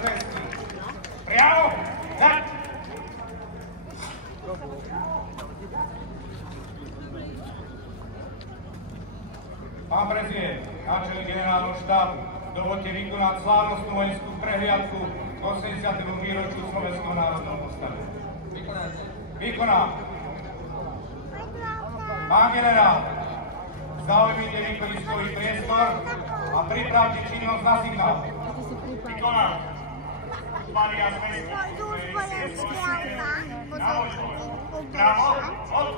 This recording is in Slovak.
zväzky. Priamo, tak! Pán prezident, náčelník generálneho štábu, dovoľte vykonať slávnostnú vojenskú prehliadku k 80. výročiu Slovenského národného povstania. Vykonám. Pán generál, zaujmite východiskový priestor a pripravte činnosť na signál. Vykonám. Maria zväzky. Na voľbu. Priamo, od.